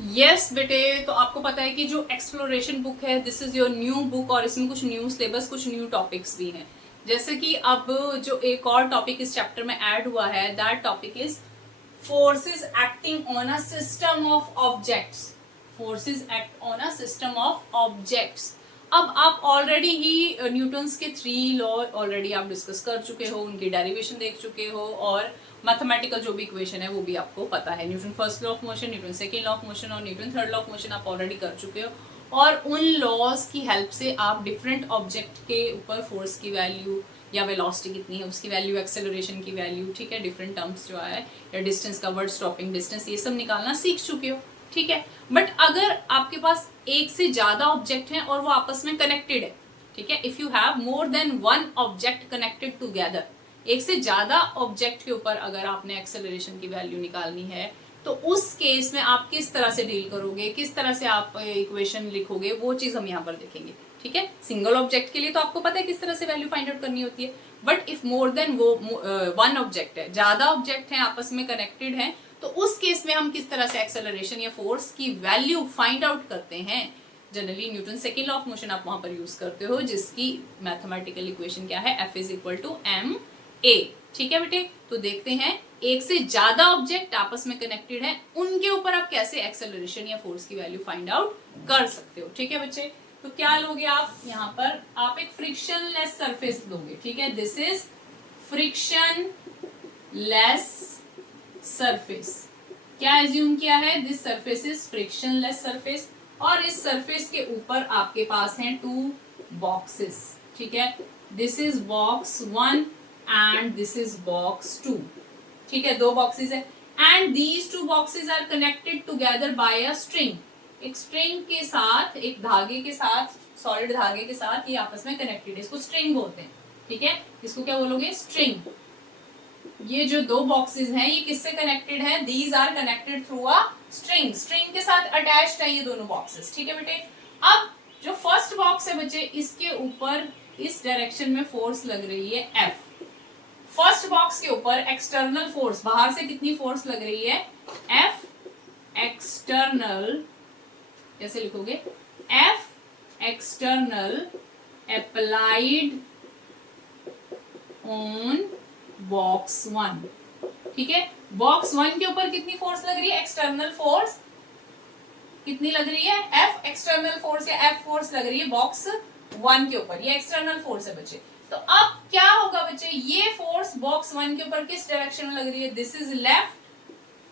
Yes बेटे, तो आपको पता है कि जो एक्सप्लोरेशन बुक है this is your new book और इसमें कुछ न्यू सिलेबस कुछ न्यू टॉपिक्स भी हैं। जैसे कि अब जो एक और टॉपिक इस चैप्टर में ऐड हुआ है that topic is forces acting on a system of objects. Forces act on a system of objects. अब आप ऑलरेडी ही न्यूटन्स के 3 लॉ ऑलरेडी आप डिस्कस कर चुके हो, उनकी डेरिवेशन देख चुके हो और मैथमेटिकल जो भी इक्वेशन है वो भी आपको पता है। Newton first law of motion, Newton second law of motion और Newton third law of motion आप ऑलरेडी कर चुके हो। और उन लॉज की हेल्प से आप डिफरेंट ऑब्जेक्ट के ऊपर फोर्स की वैल्यू या वेलोसिटी कितनी है उसकी वैल्यू, एक्सेलरेशन की वैल्यू, ठीक है, डिफरेंट टर्म्स जो है या डिस्टेंस कवर्ड, स्टॉपिंग डिस्टेंस, ये सब निकालना सीख चुके हो, ठीक है। बट अगर आपके पास एक से ज्यादा ऑब्जेक्ट हैं और वो आपस में कनेक्टेड है, ठीक है, if you have more than one object connected together, एक से ज्यादा ऑब्जेक्ट के ऊपर अगर आपने एक्सेलरेशन की वैल्यू निकालनी है तो उस केस में आप किस तरह से डील करोगे, किस तरह से आप इक्वेशन लिखोगे, वो चीज हम यहाँ पर देखेंगे, ठीक है। सिंगल ऑब्जेक्ट के लिए तो आपको पता है किस तरह से वैल्यू फाइंड आउट करनी होती है, बट इफ मोर देन वो वन ऑब्जेक्ट है, ज्यादा ऑब्जेक्ट है आपस में कनेक्टेड है, तो उस केस में हम किस तरह से एक्सेलरेशन या फोर्स की वैल्यू फाइंड आउट करते हैं। Generally Newton second law of motion आप वहां पर यूज करते हो जिसकी मैथमेटिकल इक्वेशन क्या है, F is equal to m a, ठीक है बेटे। तो देखते हैं एक से ज्यादा ऑब्जेक्ट आपस में कनेक्टेड है उनके ऊपर आप कैसे एक्सेलरेशन या फोर्स की वैल्यू फाइंड आउट कर सकते हो, ठीक है बच्चे। तो क्या लोगे आप यहाँ पर, आप एक फ्रिक्शनलेस सरफेस लोगे, ठीक है, दिस इज फ्रिक्शनलेस सरफेस। क्या एज्यूम किया है, this surface is frictionless surface और इस सरफेस के ऊपर आपके पास हैं 2 बॉक्सेस, ठीक है, this is box 1 and this is box 2, ठीक है, 2 बॉक्सेस है and these 2 boxes are connected together by a string. एक स्ट्रिंग के साथ, एक धागे के साथ, सॉलिड धागे के साथ ये आपस में कनेक्टेड है, इसको स्ट्रिंग बोलते हैं, ठीक है, इसको क्या बोलोगे, स्ट्रिंग। ये जो 2 बॉक्सेस हैं ये किससे कनेक्टेड है, these are connected through a string. String के साथ अटैच्ड है ये दोनों बॉक्सेस, ठीक है बेटे। अब जो फर्स्ट बॉक्स है बच्चे, इसके ऊपर इस डायरेक्शन में फोर्स लग रही है F। फर्स्ट बॉक्स के ऊपर एक्सटर्नल फोर्स, बाहर से कितनी फोर्स लग रही है, F एक्सटर्नल, कैसे लिखोगे, F external applied on box 1, ठीक है। बॉक्स 1 के ऊपर कितनी फोर्स लग रही है, एक्सटर्नल फोर्स कितनी लग रही है, F एक्सटर्नल फोर्स या F फोर्स लग रही है बॉक्स 1 के ऊपर, ये एक्सटर्नल फोर्स है बच्चे। तो अब क्या होगा बच्चे, ये फोर्स बॉक्स 1 के ऊपर किस डायरेक्शन में लग रही है, this is left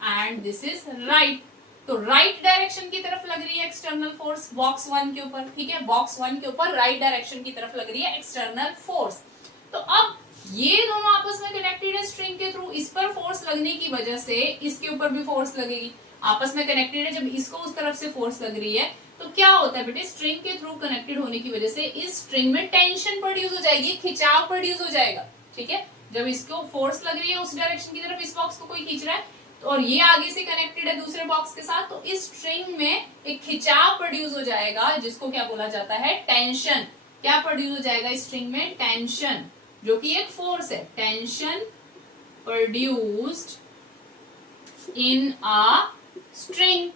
and this is right. तो राइट डायरेक्शन की तरफ लग रही है एक्सटर्नल फोर्स बॉक्स 1 के ऊपर, ठीक है, बॉक्स 1 के ऊपर राइट डायरेक्शन की तरफ लग रही है एक्सटर्नल फोर्स। तो अब ये दोनों आपस में कनेक्टेड है स्ट्रिंग के थ्रू, इस पर फोर्स लगने की वजह से इसके ऊपर भी फोर्स लगेगी, आपस में कनेक्टेड है। जब इसको उस तरफ से फोर्स लग रही है तो क्या होता है बेटे, स्ट्रिंग के थ्रू कनेक्टेड होने की वजह से इस स्ट्रिंग में टेंशन प्रोड्यूस हो जाएगी, खिंचाव प्रोड्यूस हो जाएगा, ठीक है। जब इसको फोर्स लग रही है उस डायरेक्शन की तरफ, इस बॉक्स को कोई खींच रहा है तो, और ये आगे से कनेक्टेड है दूसरे बॉक्स के साथ, तो इस स्ट्रिंग में एक खिंचाव प्रोड्यूस हो जाएगा जिसको क्या बोला जाता है, टेंशन। क्या प्रोड्यूस हो जाएगा इस स्ट्रिंग में, टेंशन, जो कि एक फोर्स है, tension produced in a string,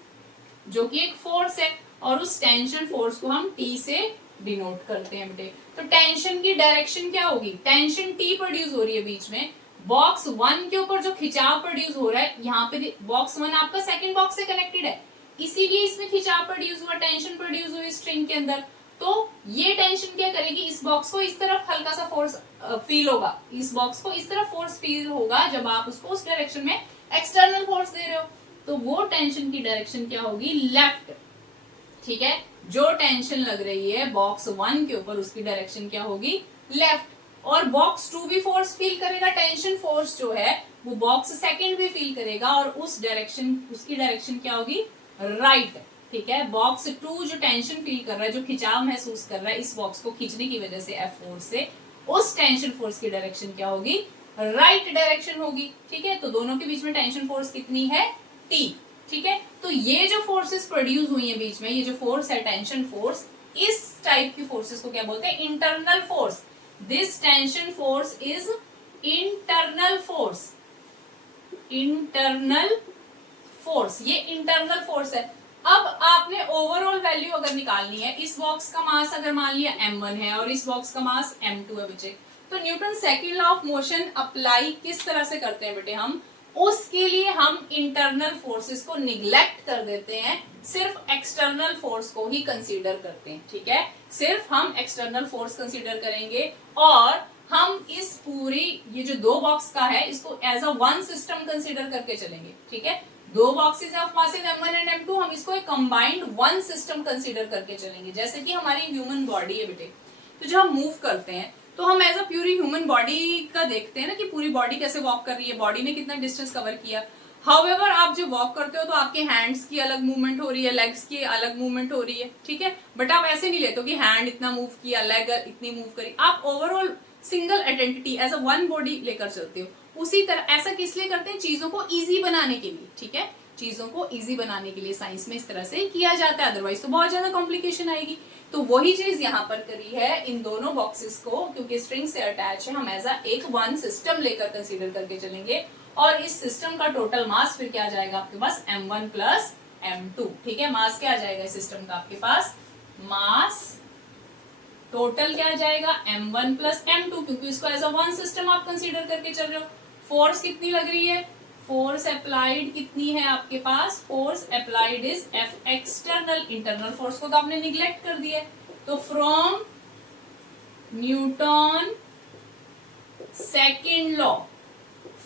जो कि एक फोर्स है, और उस टेंशन फोर्स को हम T से डिनोट करते हैं बेटे। तो टेंशन की डायरेक्शन क्या होगी, टेंशन T प्रोड्यूस हो रही है बीच में, बॉक्स 1 के ऊपर जो खिंचाव प्रोड्यूस हो रहा है, यहाँ पे बॉक्स 1 आपका सेकंड बॉक्स से कनेक्टेड है, इसीलिए इसमें खिंचाव प्रोड्यूस हुआ, टेंशन प्रोड्यूस हुई स्ट्रिंग के अंदर। तो ये टेंशन क्या करेगी, इस बॉक्स को इस तरफ हल्का सा फोर्स फील होगा, इस बॉक्स को इस तरफ फोर्स फील होगा जब आप उसको उस डायरेक्शन में एक्सटर्नल फोर्स दे रहे हो, तो वो टेंशन की डायरेक्शन क्या होगी, लेफ्ट, ठीक है। जो टेंशन लग रही है बॉक्स 1 के ऊपर उसकी डायरेक्शन क्या होगी, लेफ्ट, और बॉक्स 2 भी फोर्स फील करेगा, टेंशन फोर्स जो है वो बॉक्स सेकंड भी फील करेगा और उस डायरेक्शन, उसकी डायरेक्शन क्या होगी, राइट, ठीक है। बॉक्स 2 जो टेंशन फील कर रहा है, जो खिंचाव महसूस कर रहा है इस बॉक्स को खींचने की वजह से F फोर्स से, उस टेंशन फोर्स की डायरेक्शन क्या होगी, राइट डायरेक्शन होगी, ठीक है। तो दोनों के बीच में टेंशन फोर्स कितनी है, T, ठीक है। तो ये जो फोर्सेस प्रोड्यूस हुई है बीच में, ये जो फोर्स है टेंशन फोर्स, इस टाइप की फोर्सेस को क्या बोलते हैं, internal force. This tension force is internal force, internal force, ये इंटरनल फोर्स है। अब आपने ओवरऑल वैल्यू अगर निकालनी है, इस बॉक्स का मास अगर मान लिया m1 है और इस बॉक्स का मास m2 है बच्चे, तो Newton second law of motion apply किस तरह से करते हैं बेटे हम, उसके लिए हम इंटरनल फोर्सेस को निग्लेक्ट कर देते हैं, सिर्फ एक्सटर्नल फोर्स को ही कंसीडर करते हैं। ठीक है, सिर्फ हम एक्सटर्नल फोर्स कंसीडर करेंगे और हम इस पूरी ये जो दो बॉक्स का है इसको as a one system consider करके चलेंगे। ठीक है, दो boxes of masses m1 and m2, हम इसको एक कंबाइंड वन सिस्टम कंसीडर करके चलेंगे। जैसे कि हमारी ह्यूमन बॉडी है बेटे, तो जब हम मूव करते हैं तो हम as a purely human body का देखते हैं ना कि पूरी बॉडी कैसे वॉक कर रही है, बॉडी ने कितना डिस्टेंस कवर किया। हाउएवर आप जब वॉक करते हो तो आपके हैंड्स की अलग मूवमेंट हो रही है, लेग्स की अलग मूवमेंट हो रही है। ठीक है, बट आप ऐसे नहीं लेते हो कि हैंड इतना मूव किया, लेग इतनी मूव करी, आप overall single identity as a one body लेकर चलते हो। उसी तरह ऐसा किस लिए करते हैं, चीजों को इजी बनाने के लिए। ठीक है, चीजों को इजी बनाने के लिए साइंस में इस तरह से किया जाता है, अदरवाइज तो बहुत ज्यादा कॉम्प्लिकेशन आएगी। तो वही चीज यहाँ पर करी है इन दोनों बॉक्सेस को, क्योंकि स्ट्रिंग से अटैच है, हम एज अ एक वन सिस्टम लेकर कंसीडर करके चलेंगे और इस सिस्टम का टोटल मास फिर क्या आ जाएगा आपके पास m1 प्लस m2। ठीक है, मास क्या आ जाएगा इस सिस्टम का आपके पास, मास टोटल क्या आ जाएगा m1 प्लस m2, क्योंकि इसको एज अ वन सिस्टम आप कंसीडर करके चल रहे हो। फोर्स कितनी लग रही है, फोर्स अप्लाइड कितनी है आपके पास, force applied is F external, internal force को तो आपने निग्लेक्ट कर दिया। तो from Newton second law,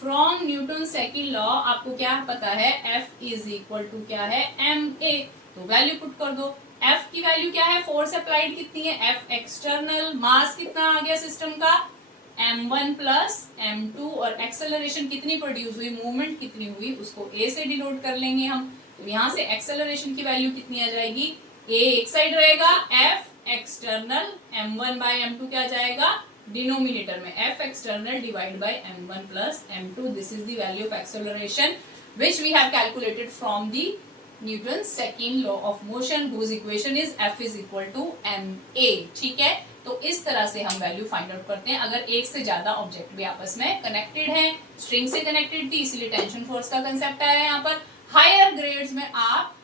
from Newton second law आपको क्या पता है, F इज इक्वल टू क्या है ma, तो वैल्यू पुट कर दो। F की वैल्यू क्या है, फोर्स अप्लाइड कितनी है F एक्सटर्नल, मास कितना आ गया सिस्टम का m1 प्लस m2, और एक्सेलरेशन कितनी प्रोड्यूस हुई, मूवमेंट कितनी हुई, उसको a से डिनोट कर लेंगे हम। तो यहाँ से एक्सेलरेशन की वैल्यू कितनी आ जाएगी, a एक साइड रहेगा, f external m1 bye m2 क्या जाएगा डिनोमिनेटर में, f external divide by m1 plus m2। This is the value of acceleration which we have calculated from the Newton's second law of motion whose equation is F is equal to ma। ठीक है, तो इस तरह से हम value find out करते हैं अगर एक से ज्यादा ऑब्जेक्ट भी आपस में कनेक्टेड हैं। स्ट्रिंग से कनेक्टेड थी इसलिए टेंशन फोर्स का कंसेप्ट आया यहाँ पर। हायर ग्रेड्स में आप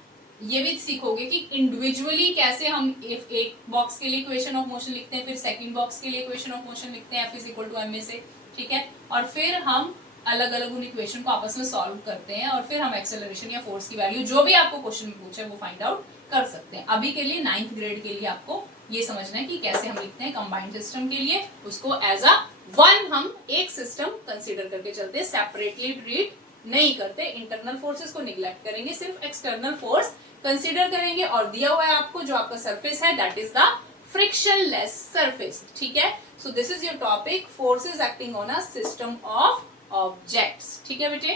ये भी सीखोगे कि इंडिविजुअली कैसे हम एक बॉक्स के लिए इक्वेशन ऑफ मोशन लिखते हैं, फिर सेकंड बॉक्स के लिए इक्वेशन ऑफ मोशन लिखते हैं F is equal to ma से। ठीक है, और फिर हम अलग अलग उन इक्वेशन को आपस में सॉल्व करते हैं और फिर हम एक्सेलरेशन या फोर्स की वैल्यू जो भी आपको क्वेश्चन में पूछे वो फाइंड आउट कर सकते हैं। अभी के लिए 9th ग्रेड के लिए आपको ये समझना है कि कैसे हम लिखते हैं कंबाइंड सिस्टम के लिए, उसको एज अ वन हम एक सिस्टम कंसीडर करके चलते हैं, सेपरेटली ट्रीट नहीं करते, इंटरनल फोर्सेस को निग्लेक्ट करेंगे, सिर्फ एक्सटर्नल फोर्स कंसीडर करेंगे। और दिया हुआ है आपको जो आपका सरफेस है that is the frictionless surface. ठीक है, so this is your topic, forces acting on a system of objects. ठीक है बेटे।